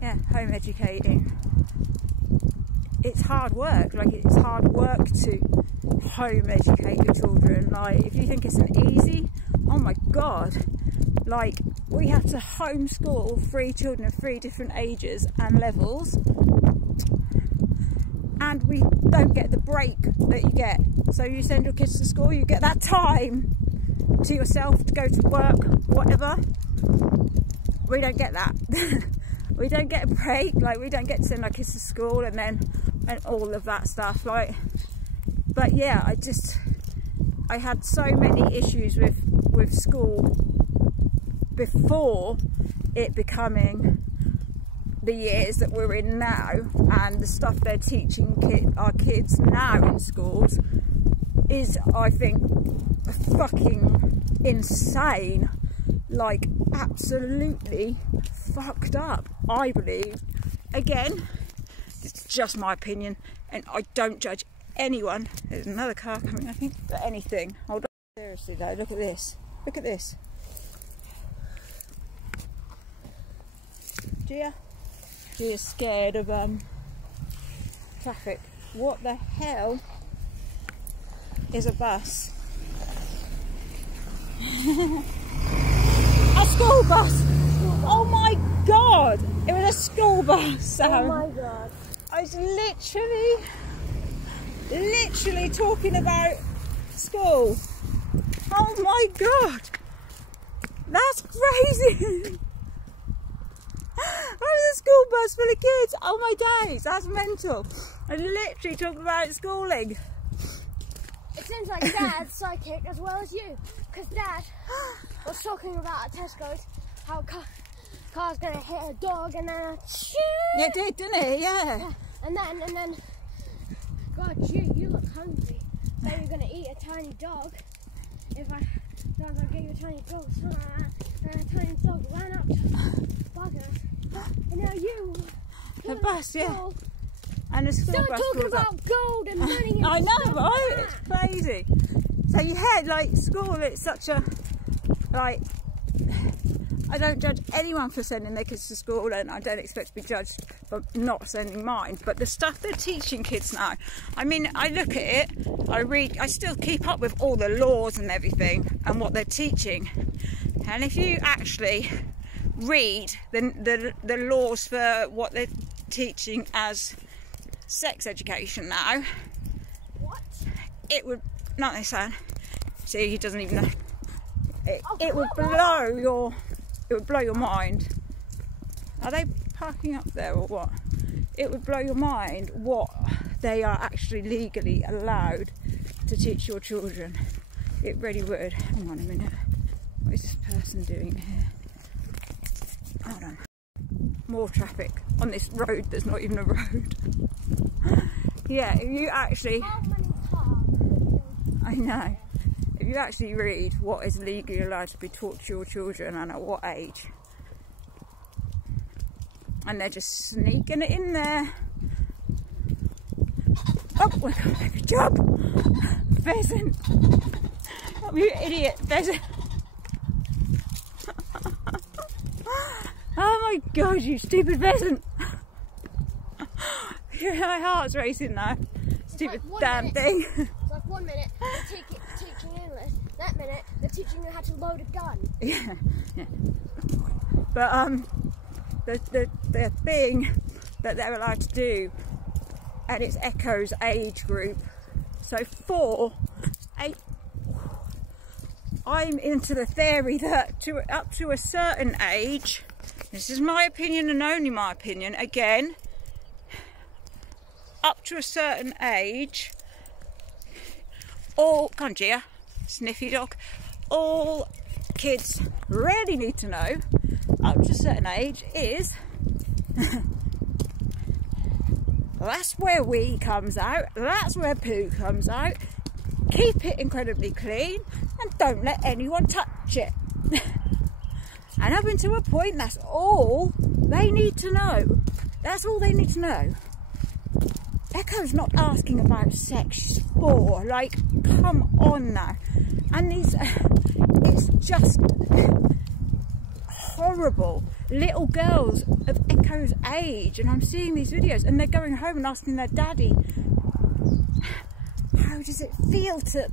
yeah, home educating. It's hard work. Like, it's hard work to home educate your children. Like, if you think it's an easy, oh my god. Like, we have to homeschool 3 children of 3 different ages and levels, and we don't get the break that you get. So you send your kids to school, you get that time to yourself to go to work, whatever. We don't get that. We don't get a break. Like, we don't get to send our kids to school and all of that stuff. Like, but yeah, I had so many issues with school before it becoming the years that we're in now, and the stuff they're teaching our kids now in schools is, I think, fucking insane. Like, absolutely fucked up, I believe. Again, it's just my opinion, and I don't judge anyone. There's another car coming, I think, but anything. Hold on. Seriously though, look at this. Look at this. Gia's scared of traffic. What the hell is a bus? A school bus! Oh my god! It was a school bus, Sam. Oh my god. I was literally talking about school. Oh my god! That's crazy! I was a school bus full of kids. Oh my days, that's mental. I literally talking about schooling. It seems like Dad's psychic as well as you, because Dad was talking about at Tesco's how a car's going to hit a dog, and then yeah, it did, didn't it? Yeah. And then God, you look hungry. So you're going to eat a tiny dog. If I gave you a tiny dog, and a tiny dog ran up to bugger. And now you, the bus, yeah. And the school start bus talking pulls about up. gold and money and I know, stuff right? like It's that. crazy. So you had, like, school, it's such a, like, I don't judge anyone for sending their kids to school, and I don't expect to be judged for not sending mine. But the stuff they're teaching kids now, I mean, I look at it, I read, I still keep up with all the laws and everything and what they're teaching. And if you actually read the laws for what they're teaching as sex education now, What? it would, not this son, see, he doesn't even know. It would blow your mind. Are they parking up there or what? It would blow your mind what they are actually legally allowed to teach your children. It really would. Hang on a minute. What is this person doing here? Hold on. More traffic on this road that's not even a road. Yeah, if you actually... How many cars? I know. If you actually read what is legally allowed to be taught to your children and at what age, and they're just sneaking it in there. Oh my god, good job! Pheasant! Oh, you idiot, pheasant! Oh my god, you stupid pheasant! My heart's racing now. Stupid like damn minute. thing. It's like 1 minute they're teaching English, that minute they're teaching you how to load a gun. Yeah, yeah. But the thing that they're allowed to do, and it's Echo's age group, so 4, 8. I'm into the theory that up to a certain age, this is my opinion and only my opinion, again, up to a certain age, all, come on Gia, sniffy dog, all kids really need to know up to a certain age is that's where wee comes out, that's where poo comes out, keep it incredibly clean and don't let anyone touch it. And up until a point, that's all they need to know. That's all they need to know. Echo's not asking about sex, she's 4, like, come on now. And these, it's just horrible. Little girls of Echo's age, and I'm seeing these videos, and they're going home and asking their daddy, how does it feel to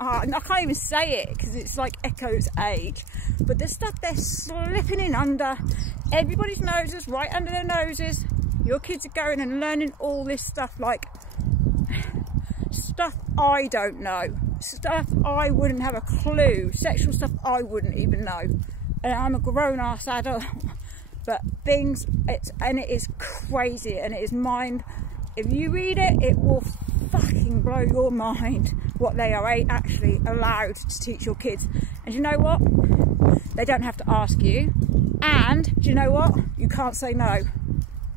I can't even say it because it's like Echo's age, but the stuff they're slipping in under everybody's noses, right under their noses. Your kids are going and learning all this stuff, like stuff I don't know, stuff I wouldn't have a clue, sexual stuff I wouldn't even know, and I'm a grown-ass adult, but things, it is crazy, and it is mind, if you read it, it will fucking blow your mind what they are actually allowed to teach your kids. And you know what? They don't have to ask you, and do you know what? You can't say no.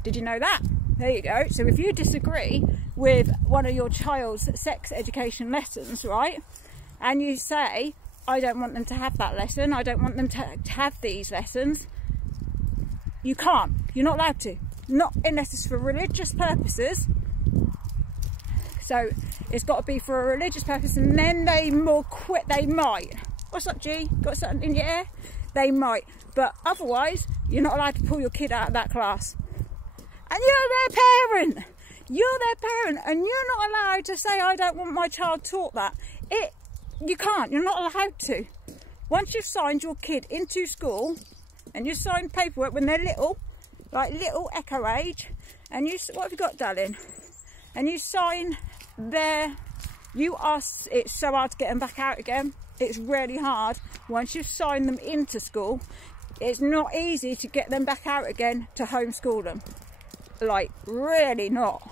Did you know that? There you go. So if you disagree with one of your child's sex education lessons, right, and you say, I don't want them to have that lesson, I don't want them to have these lessons, you can't. You're not allowed to. Not unless it's for religious purposes. So it's got to be for a religious purpose, and then they might. What's up, G? Got something in your ear? They might. But otherwise, you're not allowed to pull your kid out of that class. And you're their parent. You're their parent, and you're not allowed to say, I don't want my child taught that. You can't. You're not allowed to. Once you've signed your kid into school, and you sign paperwork when they're little, like little Echo age, and you, what have you got, darling? And you sign there, it's so hard to get them back out again. It's really hard. Once you've signed them into school, it's not easy to get them back out again to homeschool them. Like, really not.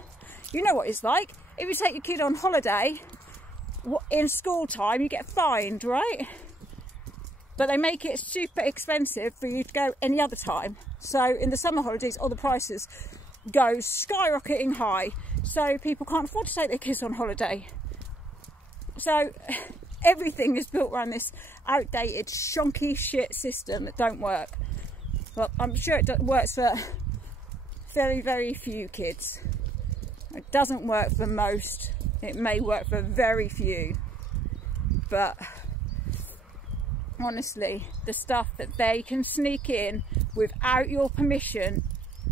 You know what it's like. If you take your kid on holiday in school time, you get fined, right? But they make it super expensive for you to go any other time. So in the summer holidays, all the prices go skyrocketing high. So people can't afford to take their kids on holiday. So everything is built around this outdated, shonky shit system that don't work. Well, I'm sure it works for very, very few kids. It doesn't work for most. It may work for very few. But honestly, the stuff that they can sneak in without your permission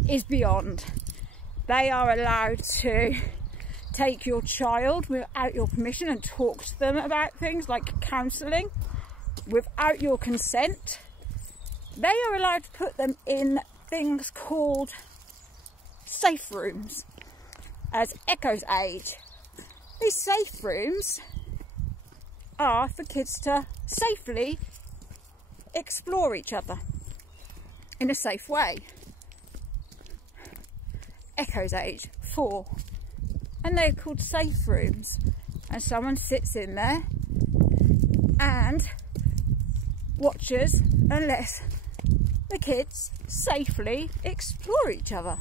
is beyond. They are allowed to take your child without your permission and talk to them about things like counselling without your consent. They are allowed to put them in things called safe rooms as Echo's age. These safe rooms are for kids to safely explore each other in a safe way. Echo's age, 4, and they're called safe rooms, and someone sits in there and watches and lets the kids safely explore each other.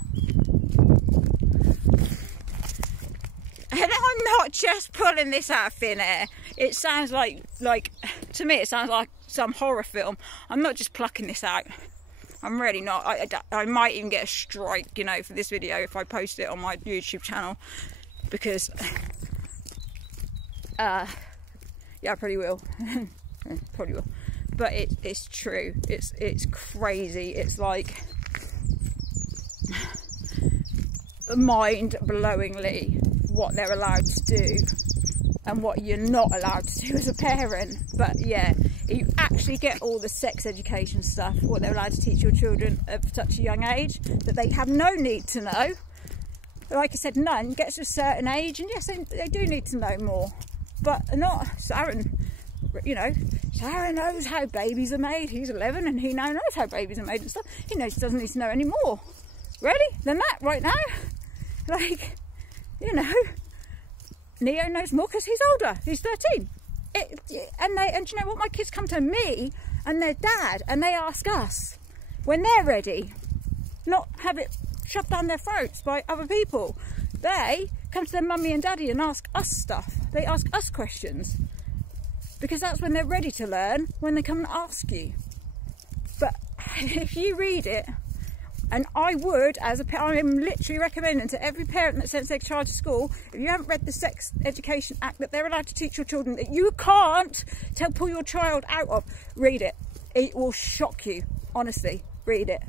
And I'm not just pulling this out of thin air. It sounds like to me it sounds like some horror film. I'm not just plucking this out. I'm really not. I might even get a strike, you know, for this video if I post it on my YouTube channel, because yeah, I probably will. Probably will. But it's true. It's crazy. It's like mind-blowingly what they're allowed to do and what you're not allowed to do as a parent. But yeah, you actually get all the sex education stuff, what they're allowed to teach your children at such a young age that they have no need to know. Like I said, none gets to a certain age, and yes, they do need to know more, but not Sharon. You know, Sharon knows how babies are made. He's 11 and he now knows how babies are made and stuff. He doesn't need to know any more, really, than that right now. Like, you know, Neo knows more because he's older. He's 13. And you know what? My kids come to me and their dad and they ask us when they're ready, not have it shoved down their throats by other people. They come to their mummy and daddy and ask us stuff. They ask us questions, because that's when they're ready to learn, when they come and ask you. But if you read it, and I would, as a parent, I'm literally recommending to every parent that sends their child to school, if you haven't read the Sex Education Act that they're allowed to teach your children that you can't pull your child out of, read it. It will shock you. Honestly, read it.